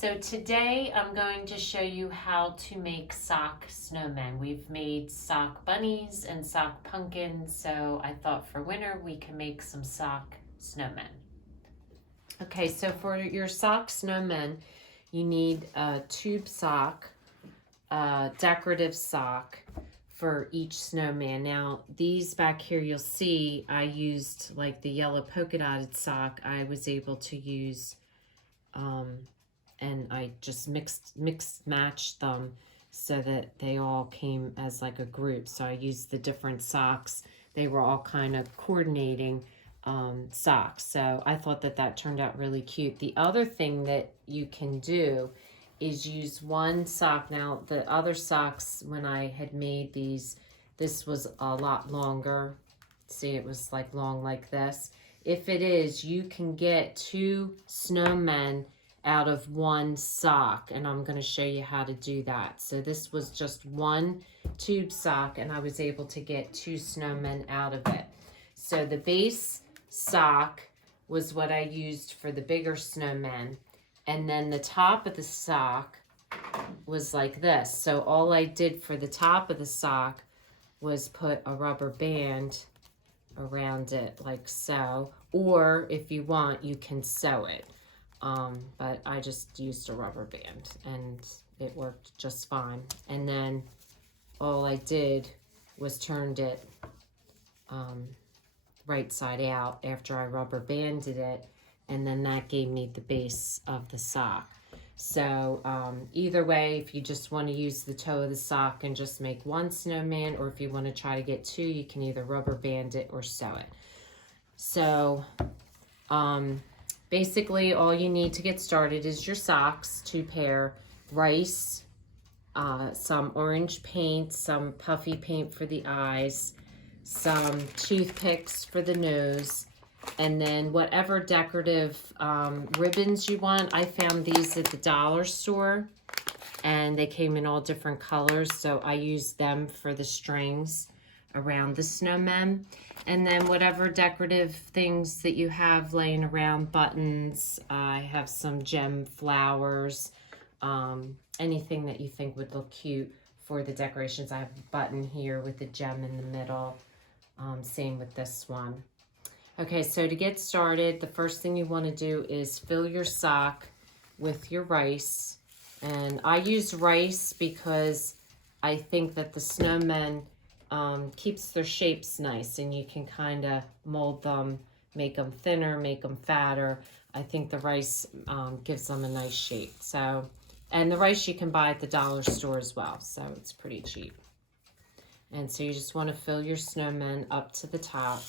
So today I'm going to show you how to make sock snowmen. We've made sock bunnies and sock pumpkins, so I thought for winter we can make some sock snowmen. Okay, so for your sock snowmen, you need a tube sock, a decorative sock for each snowman. Now these back here you'll see I used like the yellow polka dotted sock. I was able to use and I just matched them so that they all came as like a group. So I used the different socks. They were all kind of coordinating socks. So I thought that turned out really cute. The other thing that you can do is use one sock. Now the other socks, when I had made these, this was a lot longer. See, it was like long like this. If it is, you can get 2 snowmen out of one sock, and I'm going to show you how to do that. So this was just one tube sock, and I was able to get 2 snowmen out of it. So the base sock was what I used for the bigger snowmen, and then the top of the sock was like this. So all I did for the top of the sock was put a rubber band around it like so, or if you want you can sew it. But I just used a rubber band and it worked just fine. And then all I did was turned it right side out after I rubber banded it, and then that gave me the base of the sock. So either way, if you just want to use the toe of the sock and just make one snowman, or if you want to try to get 2, you can either rubber band it or sew it. So basically, all you need to get started is your socks, 2 pair, rice, some orange paint, some puffy paint for the eyes, some toothpicks for the nose, and then whatever decorative ribbons you want. I found these at the dollar store, and they came in all different colors, so I used them for the strings around the snowmen. And then whatever decorative things that you have laying around, buttons, I have some gem flowers, anything that you think would look cute for the decorations. I have a button here with a gem in the middle, same with this one. Okay, so to get started, the first thing you want to do is fill your sock with your rice. And I use rice because I think that the snowmen keeps their shapes nice, and you can kind of mold them, make them thinner, make them fatter. I think the rice gives them a nice shape. So, and the rice you can buy at the dollar store as well, so it's pretty cheap. And so you just want to fill your snowmen up to the top.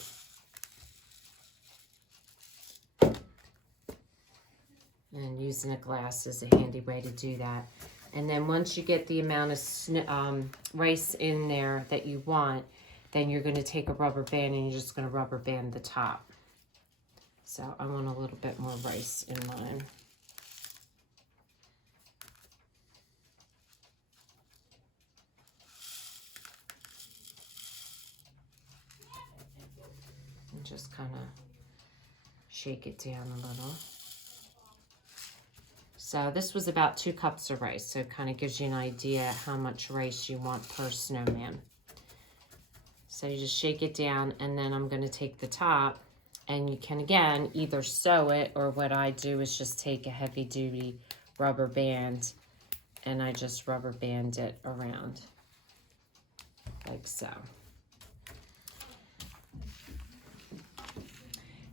And using a glass is a handy way to do that. And then once you get the amount of rice in there that you want, then you're going to take a rubber band and you're just going to rubber band the top. So I want a little bit more rice in mine. And just kind of shake it down a little. So this was about 2 cups of rice, so it kind of gives you an idea how much rice you want per snowman. So you just shake it down, and then I'm going to take the top, and you can again either sew it, or what I do is just take a heavy duty rubber band and I just rubber band it around like so.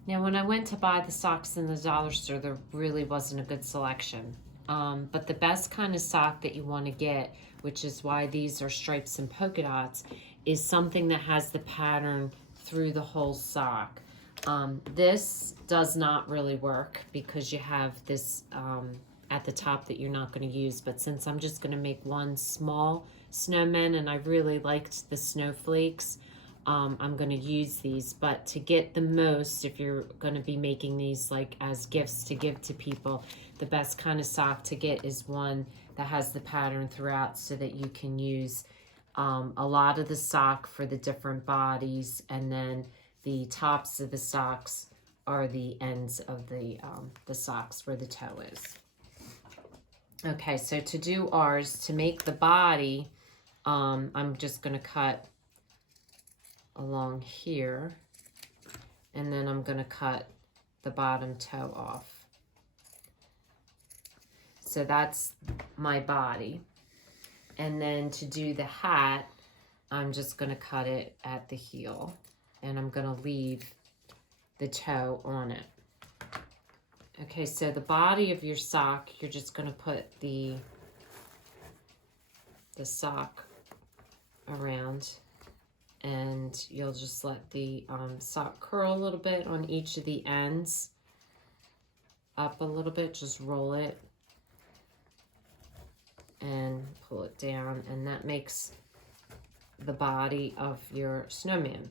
Now, when I went to buy the socks in the dollar store, there really wasn't a good selection. But the best kind of sock that you want to get, which is why these are stripes and polka dots, is something that has the pattern through the whole sock. This does not really work because you have this at the top that you're not going to use. But since I'm just going to make one small snowman, and I really liked the snowflakes, I'm going to use these. But to get the most, if you're going to be making these like as gifts to give to people, the best kind of sock to get is one that has the pattern throughout, so that you can use a lot of the sock for the different bodies, and then the tops of the socks are the ends of the socks where the toe is. Okay, so to do ours, to make the body, I'm just going to cut along here, and then I'm going to cut the bottom toe off. So that's my body. And then to do the hat, I'm just going to cut it at the heel, and I'm going to leave the toe on it. Okay, so the body of your sock, you're just going to put the sock around, and you'll just let the sock curl a little bit on each of the ends, up a little bit, just roll it and pull it down, and that makes the body of your snowman.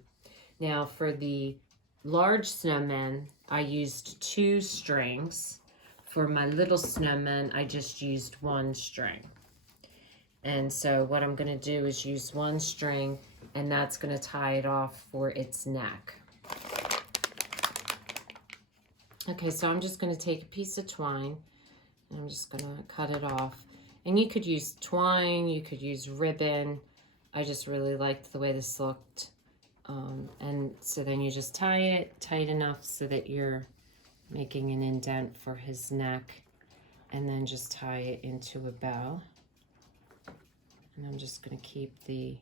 Now for the large snowmen, I used 2 strings. For my little snowmen, I just used 1 string. And so what I'm going to do is use 1 string, and that's going to tie it off for its neck. Okay, so I'm just going to take a piece of twine, and I'm just going to cut it off. And you could use twine, you could use ribbon. I just really liked the way this looked. And so then you just tie it tight enough so that you're making an indent for his neck, and then just tie it into a bow. And I'm just going to keep the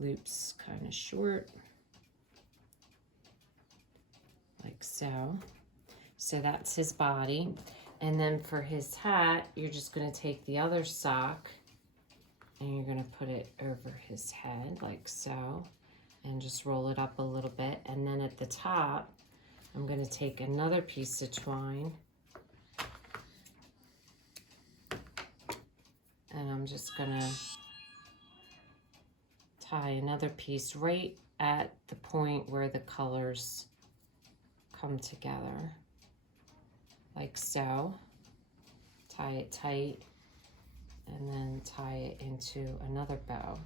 loops kind of short, like so. So that's his body. And then for his hat, you're just going to take the other sock and you're going to put it over his head like so, and just roll it up a little bit. And then at the top, I'm going to take another piece of twine, and I'm just going to tie another piece right at the point where the colors come together, like so. Tie it tight, and then tie it into another bow,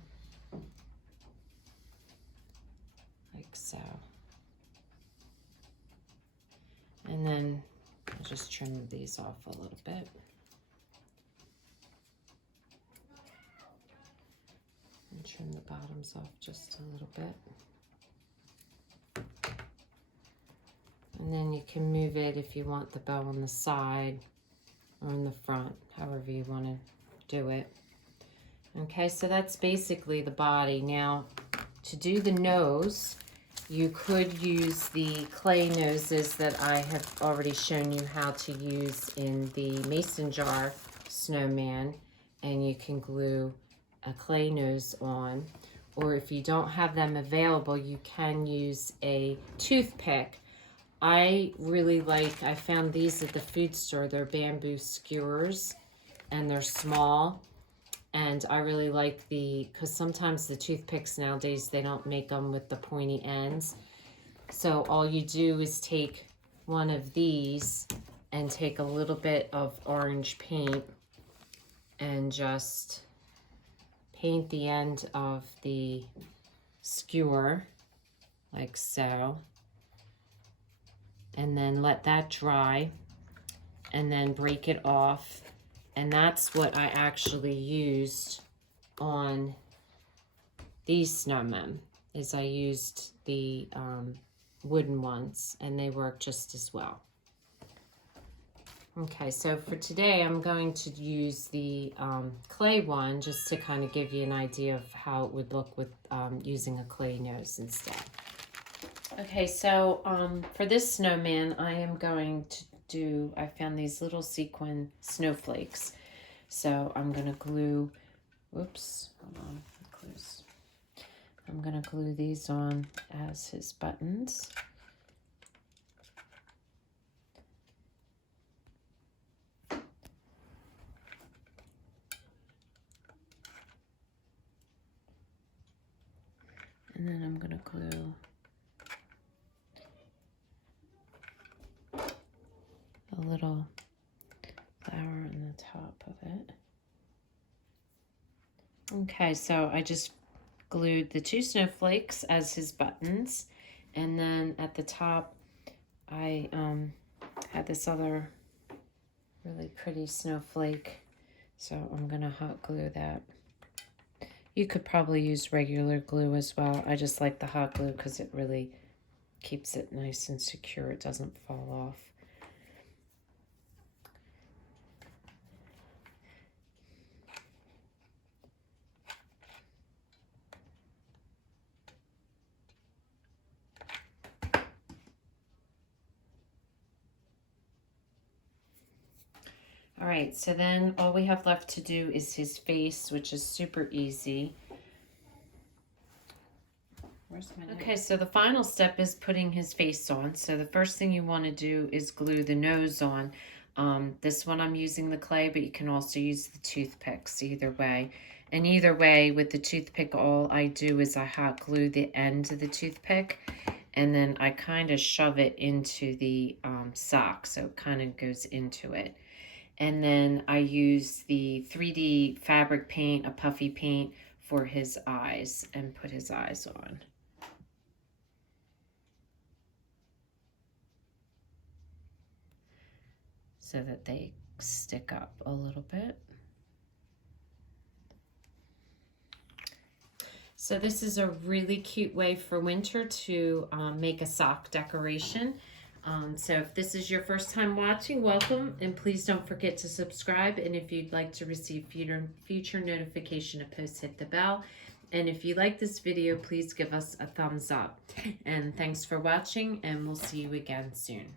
like so. And then I'll just trim these off a little bit. And trim the bottoms off just a little bit. And then you can move it if you want the bow on the side or in the front, however you want to do it. Okay, so that's basically the body. Now, to do the nose, you could use the clay noses that I have already shown you how to use in the mason jar snowman, and you can glue a clay nose on. Or if you don't have them available, you can use a toothpick. I found these at the food store. They're bamboo skewers, and they're small. And I really like because sometimes the toothpicks nowadays, they don't make them with the pointy ends. So all you do is take one of these and take a little bit of orange paint and just paint the end of the skewer like so. And then let that dry, and then break it off. And that's what I actually used on these snowmen, is I used the wooden ones, and they work just as well. Okay, so for today, I'm going to use the clay one just to kind of give you an idea of how it would look with using a clay nose instead. Okay, so for this snowman, I am going to I found these little sequin snowflakes. So I'm going to glue, whoops, hold on, I'm going to glue these on as his buttons. And then I'm going to glue a little flower on the top of it. Okay, so I just glued the 2 snowflakes as his buttons, and then at the top I had this other really pretty snowflake So I'm going to hot glue that. You could probably use regular glue as well. I just like the hot glue because it really keeps it nice and secure. It doesn't fall off. All right, so then all we have left to do is his face, which is super easy. Where's my note? Okay, so the final step is putting his face on. So the first thing you want to do is glue the nose on. This one I'm using the clay, but you can also use the toothpicks either way. And either way, with the toothpick, all I do is I hot glue the end of the toothpick, and then I kind of shove it into the sock, so it kind of goes into it. And then I use the 3D fabric paint, a puffy paint, for his eyes and put his eyes on. So that they stick up a little bit. So this is a really cute way for winter to make a sock decoration. So if this is your first time watching, welcome, and please don't forget to subscribe. And if you'd like to receive future notification of posts, hit the bell. And if you like this video, please give us a thumbs up. And thanks for watching, and we'll see you again soon.